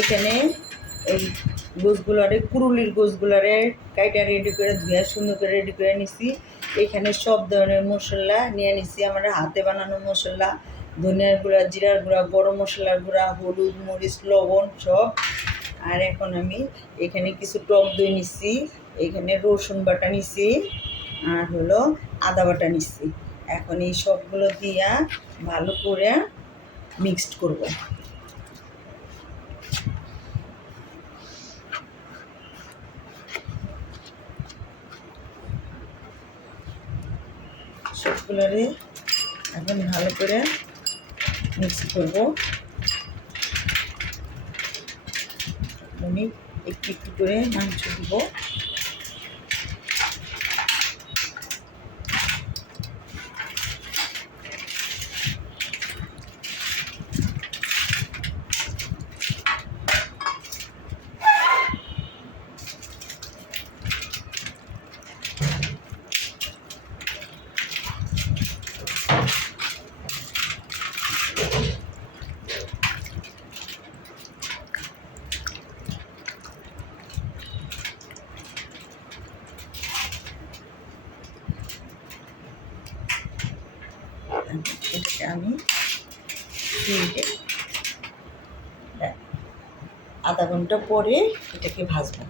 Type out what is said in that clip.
এখানে এই গোছগুলারে কুরুলির গোছগুলারে কাইটা রেডি করে ধুয়ে সুন্দর করে রেডি করে নিছি। এখানে সব ধরনের মশলা নিয়ে নিছি, আমার হাতে বানানো মশলা, ধনিয়ার গুঁড়া, জিরার গুঁড়া, গরম মশলার গুঁড়া, হলুদ, মরিচ, লবণ সব। আর এখন আমি এখানে কিছু টক দই নিছি, এখানে রসুন বাটা নিছি, আর হলো আদা বাটা নিছি। এখন এই সবগুলো দিয়া ভালো করে মিক্সড করব। সবগুলোরে এখন ভালো করে মিক্স করব। আমি একটু একটু করে মাংস দিব। এটাকে আমি আধা ঘন্টা পরে এটাকে ভাজবো।